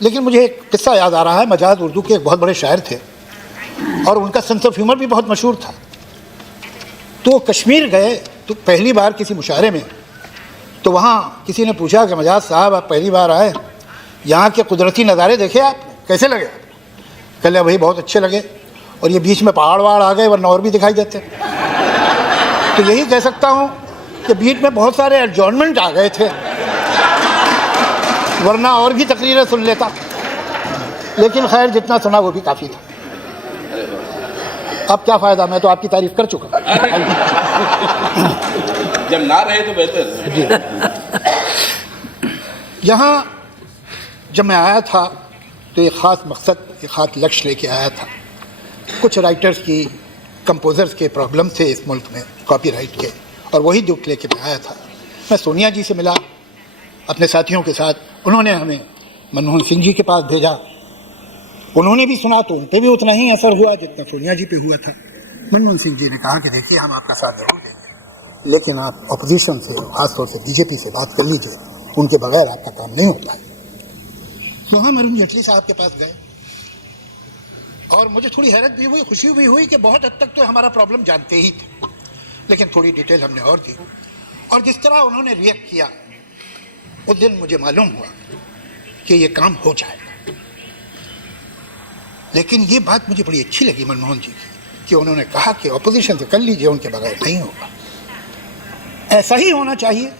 लेकिन मुझे एक किस्सा याद आ रहा है। मजाज उर्दू के एक बहुत बड़े शायर थे और उनका सेंस ऑफ ह्यूमर भी बहुत मशहूर था। तो कश्मीर गए तो पहली बार किसी मुशायरे में, तो वहाँ किसी ने पूछा कि मजाज साहब आप पहली बार आए, यहाँ के कुदरती नज़ारे देखे आप, कैसे लगे? कहले भाई बहुत अच्छे लगे, और ये बीच में पहाड़ वहाड़ आ गए वरना और भी दिखाई देते। तो यही कह सकता हूँ कि बीच में बहुत सारे एडजॉर्नमेंट आ गए थे, वरना और भी तकरीरें सुन लेता, लेकिन खैर जितना सुना वो भी काफ़ी था। अब क्या फ़ायदा, मैं तो आपकी तारीफ कर चुका। जब ना रहे तो बेहतर जी। यहाँ जब मैं आया था तो एक ख़ास मकसद, एक ख़ास लक्ष्य लेके आया था। कुछ राइटर्स की, कंपोज़र्स के प्रॉब्लम थे इस मुल्क में कॉपीराइट के, और वही दुख लेके मैं आया था। मैं सोनिया जी से मिला अपने साथियों के साथ, उन्होंने हमें मनमोहन सिंह जी के पास भेजा। उन्होंने भी सुना तो उन पर भी उतना ही असर हुआ जितना सोनिया जी पे हुआ था। मनमोहन सिंह जी ने कहा कि देखिए हम आपका साथ जरूर देंगे, लेकिन आप अपोजिशन से, खासतौर से बीजेपी से बात कर लीजिए, उनके बगैर आपका काम नहीं होता है। तो हम अरुण जेटली साहब के पास गए और मुझे थोड़ी हैरत भी हुई, खुशी भी हुई कि बहुत हद तक तो हमारा प्रॉब्लम जानते ही थे, लेकिन थोड़ी डिटेल हमने और दी। और जिस तरह उन्होंने रिएक्ट किया उस दिन मुझे मालूम हुआ कि ये काम हो जाएगा। लेकिन ये बात मुझे बड़ी अच्छी लगी मनमोहन जी की कि उन्होंने कहा कि ऑपोजिशन से कर लीजिए, उनके बगैर नहीं होगा। ऐसा ही होना चाहिए।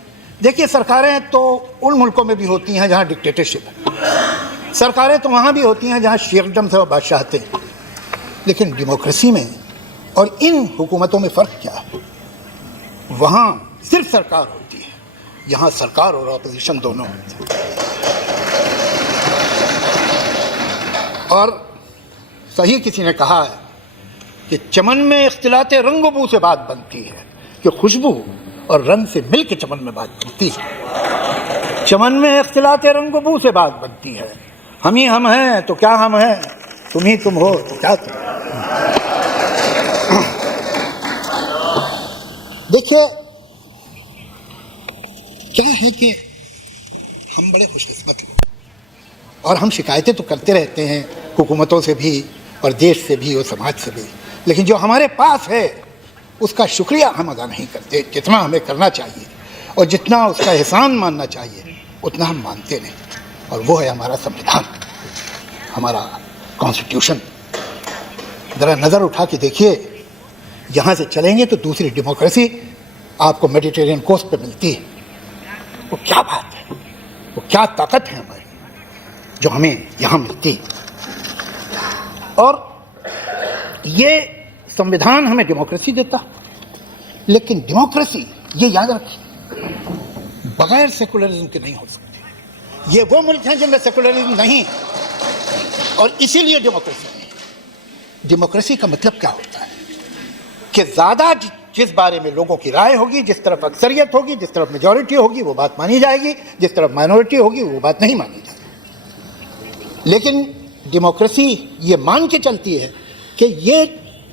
देखिए सरकारें तो उन मुल्कों में भी होती हैं जहाँ डिक्टेटरशिप है, सरकारें तो वहाँ भी होती हैं जहाँ शेखडम से और बादशाहते हैं, लेकिन डेमोक्रेसी में और इन हुकूमतों में फ़र्क क्या है? वहाँ सिर्फ सरकार होती है, यहाँ सरकार और ऑपोजिशन दोनों होते हैं। और सही किसी ने कहा है कि चमन में इख्तिलाते रंग बू से बात बनती है, कि खुशबू और रंग से मिल के चमन में बात बनती है। चमन में इख्तिलाते रंग बू से बात बनती है। हम ही हम हैं तो क्या हम हैं, तुम ही तुम हो तो क्या तुम। देखिए क्या है कि हम बड़े खुशकिस्मत हैं और हम शिकायतें तो करते रहते हैं हुकूमतों से भी और देश से भी और समाज से भी, लेकिन जो हमारे पास है उसका शुक्रिया हम अदा नहीं करते जितना हमें करना चाहिए, और जितना उसका एहसान मानना चाहिए उतना हम मानते नहीं। और वो है हमारा संविधान, हमारा कॉन्स्टिट्यूशन। ज़रा नज़र उठा के देखिए, यहाँ से चलेंगे तो दूसरी डेमोक्रेसी आपको मेडिटेरियन कोस्ट पे मिलती है। वो क्या बात है, वो क्या ताकत है हमारी जो हमें यहाँ मिलती है। और ये संविधान हमें डेमोक्रेसी देता, लेकिन डेमोक्रेसी, ये याद रखिए, बगैर सेकुलरिज्म के नहीं हो सकती। ये वो मुल्क हैं जिनमें सेकुलरिज्म नहीं, और इसीलिए डेमोक्रेसी नहीं। डेमोक्रेसी का मतलब क्या होता है कि ज़्यादा जिस बारे में लोगों की राय होगी, जिस तरफ अक्सरियत होगी, जिस तरफ मेजॉरिटी होगी वो बात मानी जाएगी, जिस तरफ माइनॉरिटी होगी वो बात नहीं मानी जाएगी। लेकिन डेमोक्रेसी ये मान के चलती है कि ये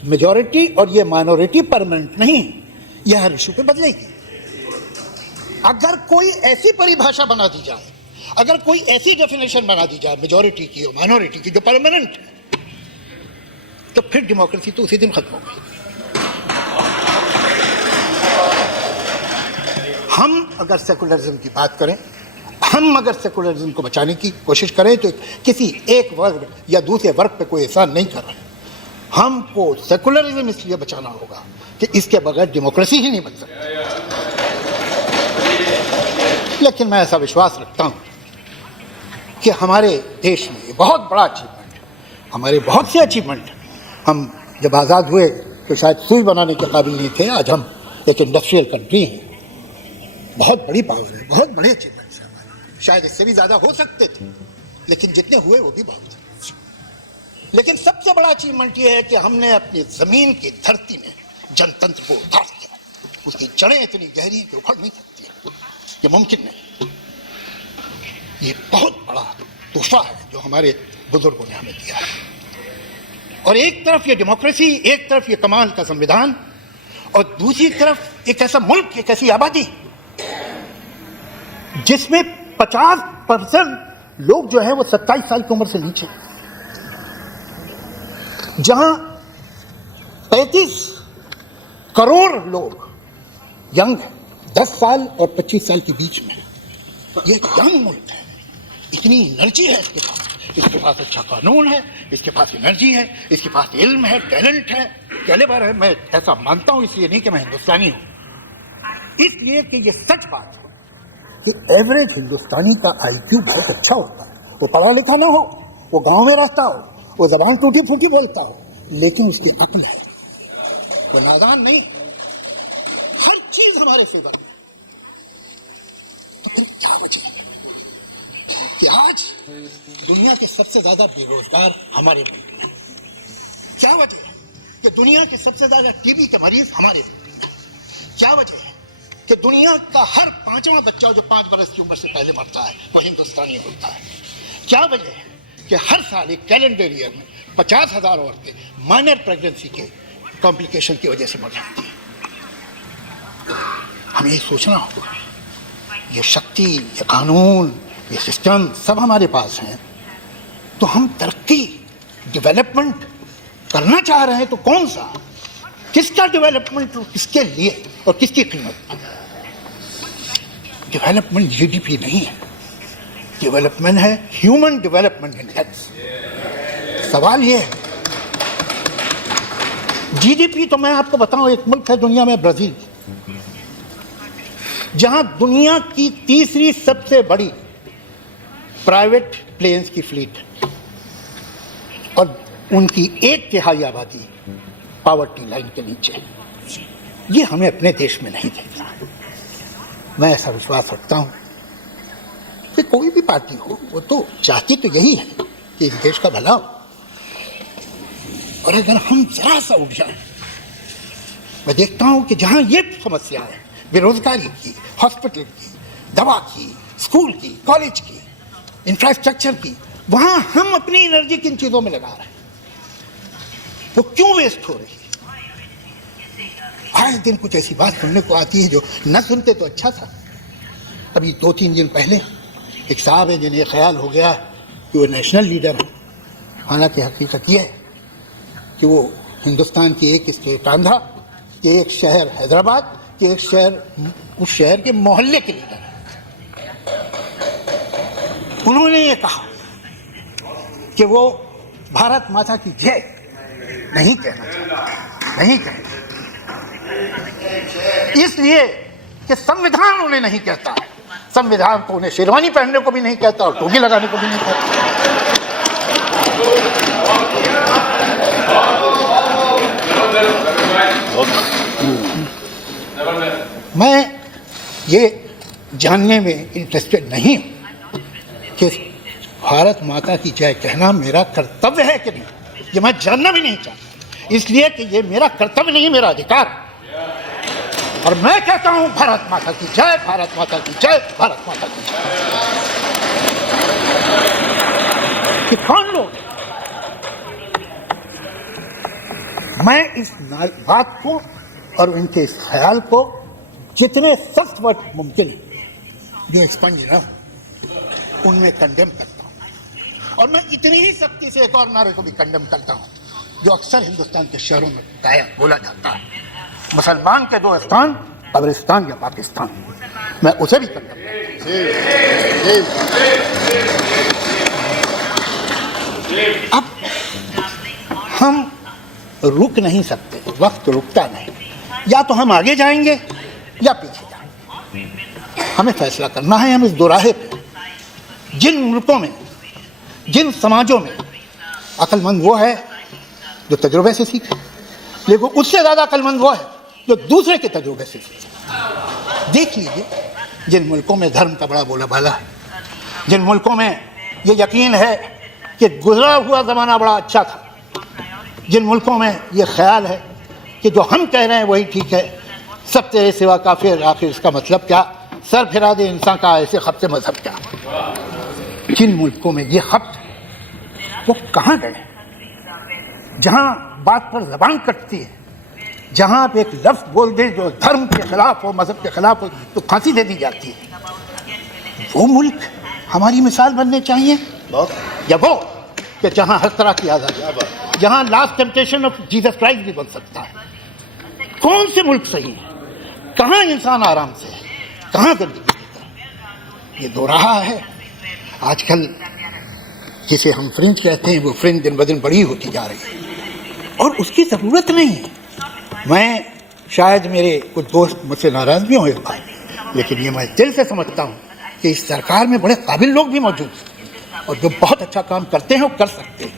मेजॉरिटी और ये माइनॉरिटी परमानेंट नहीं, यह हर इशू पे बदलेगी। अगर कोई ऐसी परिभाषा बना दी जाए, अगर कोई ऐसी डेफिनेशन बना दी जाए मेजॉरिटी की और माइनॉरिटी की जो परमानेंट है, तो फिर डेमोक्रेसी तो उसी दिन खत्म हो गई। हम अगर सेकुलरिज्म की बात करें, हम अगर सेकुलरिज्म को बचाने की कोशिश करें तो किसी एक वर्ग या दूसरे वर्ग पे कोई एहसान नहीं कर रहे। हमको सेकुलरिज्म इसलिए बचाना होगा कि इसके बगैर डेमोक्रेसी ही नहीं बन सकती। लेकिन मैं ऐसा विश्वास रखता हूँ कि हमारे देश में ये बहुत बड़ा अचीवमेंट है, हमारे बहुत से अचीवमेंट हैं। हम जब आज़ाद हुए तो शायद सुई बनाने के काबिल नहीं थे, आज हम एक इंडस्ट्रियल कंट्री हैं। बहुत बड़ी पावर है, बहुत बड़े अचीवमेंट्स हैं हमारे, शायद इससे भी ज़्यादा हो सकते थे, लेकिन जितने हुए वो भी बहुत थे। लेकिन सबसे बड़ा अचीवमेंट ये है कि हमने अपनी ज़मीन की धरती में जनतंत्र को उतार दिया। उसकी जड़ें इतनी गहरी कि उखड़ नहीं सकती, ये मुमकिन नहीं। ये बहुत बड़ा तोहफा है जो हमारे बुजुर्गों ने हमें दिया है। और एक तरफ ये डेमोक्रेसी, एक तरफ ये कमाल का संविधान, और दूसरी तरफ एक ऐसा मुल्क, एक ऐसी आबादी जिसमें 50% लोग जो है वो 27 साल की उम्र से नीचे, जहां 35 करोड़ लोग यंग हैं, 10 साल और 25 साल के बीच में। ये एक यंग मुल्क है, इतनी एनर्जी है इसके पास अच्छा कानून है, इसके पास एनर्जी है, इसके पास इल्म है, टैलेंट है, कैलिबर है। मैं ऐसा मानता हूं, इसलिए नहीं कि मैं हिंदुस्तानी हूं, इसलिए कि ये सच बात है कि एवरेज हिंदुस्तानी का आईक्यू बहुत अच्छा होता है। वो पढ़ा लिखा ना हो, वो गांव में रहता हो, वो जबान टूटी फूटी बोलता हो, लेकिन उसकी अक्ल है, वो नादान नहीं। हर चीज हमारे फेवर में। तो फिर क्या वजह है कि आज दुनिया के सबसे ज्यादा बेरोजगार हमारे मुल्क में? क्या वजह है कि दुनिया के सबसे ज्यादा टीबी के मरीज हमारे मुल्क में? क्या वजह है कि दुनिया का हर 5वां बच्चा जो 5 बरस की उम्र से पहले मरता है वो हिंदुस्तानी होता है? क्या वजह है कि हर साल एक कैलेंडर ईयर में 50,000 औरतें माइनर प्रेगनेंसी के कॉम्प्लिकेशन की वजह से मर जाती हैं? हमें ये सोचना होगा। ये शक्ति, ये कानून, ये सिस्टम सब हमारे पास हैं, तो हम तरक्की, डेवलपमेंट करना चाह रहे हैं तो कौन सा, किसका डेवलपमेंट, किसके लिए और किसकी कीमत? डेवलपमेंट जीडीपी नहीं है, डेवलपमेंट है ह्यूमन डेवलपमेंट इंडेक्स। सवाल ये है, जीडीपी तो मैं आपको बताऊं, एक मुल्क है दुनिया में ब्राजील, जहां दुनिया की तीसरी सबसे बड़ी प्राइवेट प्लेन्स की फ्लीट और उनकी 1/3 आबादी पावर्टी लाइन के नीचे। ये हमें अपने देश में नहीं देखना। मैं ऐसा विश्वास रखता हूं कि कोई भी पार्टी हो, वो तो चाहती तो यही है कि इस देश का भला हो। और अगर हम जरा सा उठ जाएं, मैं देखता हूं कि जहां ये समस्या है, बेरोजगारी की, हॉस्पिटल की, दवा की, स्कूल की, कॉलेज की, इंफ्रास्ट्रक्चर की, वहां हम अपनी एनर्जी किन चीजों में लगा रहे हैं? वो क्यों वेस्ट हो रही है? आए दिन कुछ ऐसी बात सुनने को आती है जो न सुनते तो अच्छा था। अभी 2-3 दिन पहले एक साहब है जिन्हें ख्याल हो गया कि वो नेशनल लीडर है, हालांकि हकीकत ये है कि वो हिंदुस्तान की एक स्टेट आंध्रा, कि एक शहर हैदराबाद, कि एक शहर, उस शहर के मोहल्ले के लीडर है। उन्होंने ये कहा कि वो भारत माता की जय नहीं कहना चाहते, नहीं कहना, इसलिए कि संविधान उन्हें नहीं कहता है। संविधान तो उन्हें शेरवानी पहनने को भी नहीं कहता और टोपी लगाने को भी नहीं कहता। मैं ये जानने में इंटरेस्टेड नहीं हूं कि भारत माता की जय कहना मेरा कर्तव्य है कि नहीं, ये मैं जानना भी नहीं चाहता, इसलिए कि ये मेरा कर्तव्य नहीं, मेरा अधिकार। और मैं कहता हूं भारत माता की जय, भारत माता की जय, भारत माता की जय। कि कौन लोग, मैं इस बात को और इनके इस ख्याल को जितने सख्त वक्त मुमकिन है, जो एक्सपंज ना उनमें कंडेम करता हूं। और मैं इतनी ही सख्ती से एक और नारे को भी कंडेम करता हूं जो अक्सर हिंदुस्तान के शहरों में बोला जाता है, मुसलमान के 2 स्थान, कब्रिस्तान या पाकिस्तान। मैं उसे भी कंडेम करता हूं। अब हम रुक नहीं सकते, वक्त रुकता नहीं, या तो हम आगे जाएंगे या पीछे जाएंगे। हमें फैसला करना है। हम इस दोराहे पे, जिन मुल्कों में, जिन समाजों में अक्लमंद वो है जो तजुर्बे से सीखे, लेकिन उससे ज्यादा अक्लमंद वो है जो दूसरे के तजुर्बे से सीखे। देख लीजिए, जिन मुल्कों में धर्म का बड़ा बोला भाला है, जिन मुल्कों में ये यकीन है कि गुजरा हुआ जमाना बड़ा अच्छा था, जिन मुल्कों में ये ख्याल है कि जो हम कह रहे हैं वही ठीक है, सब तेरे सिवा काफिर, आखिर इसका मतलब क्या, सर फिरा दे इंसान का ऐसे खप से मजहब क्या। जिन मुल्कों में ये खप, वो कहाँ गए जहाँ बात पर जबान कटती है, जहाँ आप एक लफ्ज बोल दें जो धर्म के खिलाफ हो, मजहब के खिलाफ हो, तो फांसी दे दी जाती है। वो मुल्क हमारी मिसाल बनने चाहिए। या वो कि जहाँ हर तरह की आज़ादी, जहाँ last temptation of Jesus Christ भी बन सकता है। कौन से मुल्क सही है? कहाँ इंसान आराम से है? कहाँ गंदगी है? ये दो रहा है। आजकल जिसे हम फ्रिंज कहते हैं, वो फ्रिंज दिन ब दिन बड़ी होती जा रही है और उसकी ज़रूरत नहीं है। मैं शायद मेरे कुछ दोस्त मुझसे नाराज़ भी हों इस बात, लेकिन ये मैं दिल से समझता हूँ कि इस सरकार में बड़े काबिल लोग भी मौजूद हैं और जो बहुत अच्छा काम करते हैं वो कर सकते हैं,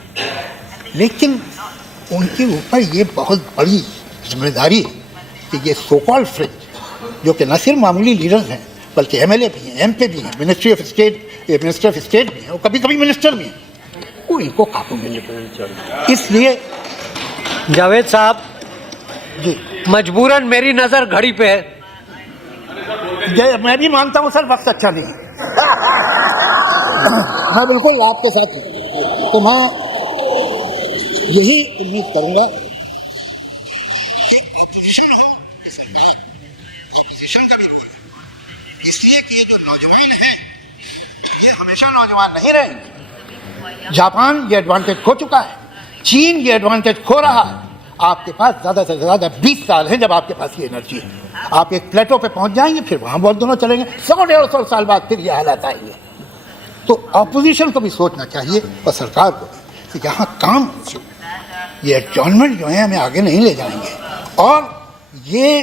लेकिन उनके ऊपर ये बहुत बड़ी जिम्मेदारी है कि ये सो कॉल्ड फ्रिंज, जो कि न सिर्फ मामूली लीडर्स हैं बल्कि MLA भी हैं, MP भी हैं, मिनिस्टर ऑफ स्टेट भी हैं और कभी कभी मिनिस्टर भी हैं, वो इनको काबू में लेकर। इसलिए जावेद साहब जी, मजबूरन मेरी नज़र घड़ी पे है। मैं भी मानता हूँ सर, वक्त अच्छा नहीं है। मैं बिल्कुल आपके साथ हूँ। तो मैं यही उम्मीद करूँगा इसलिए कि ये जो नौजवान है ये हमेशा नौजवान नहीं रहेंगे। जापान ये एडवांटेज खो चुका है, चीन ये एडवांटेज खो रहा है। आपके पास ज़्यादा से ज़्यादा 20 साल हैं जब आपके पास ये एनर्जी है। आप एक प्लेटो पे पहुंच जाएंगे, फिर वहाँ बहुत दोनों चलेंगे, 100-150 साल बाद फिर ये हालात आएंगे। तो अपोजिशन को भी सोचना चाहिए और सरकार को कि यहाँ काम ये एडजॉर्नमेंट जो है हमें आगे नहीं ले जाएंगे और ये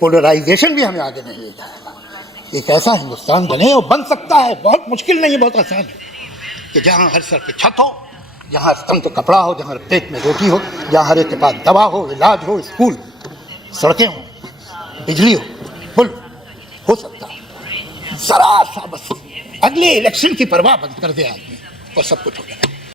पोलराइजेशन भी हमें आगे नहीं ले जाएगा। एक ऐसा हिंदुस्तान बने और बन सकता है, बहुत मुश्किल नहीं है, बहुत आसान है, कि जहाँ हर सर पे छत हो, जहाँ स्तन तो कपड़ा हो, जहाँ पेट में रोटी हो, जहाँ हर एक के पास दवा हो, इलाज हो, स्कूल, सड़कें हो, बिजली हो, पुल हो सकता है। जरा सा बस अगले इलेक्शन की परवाह बंद कर दे आदमी और सब कुछ हो जाए।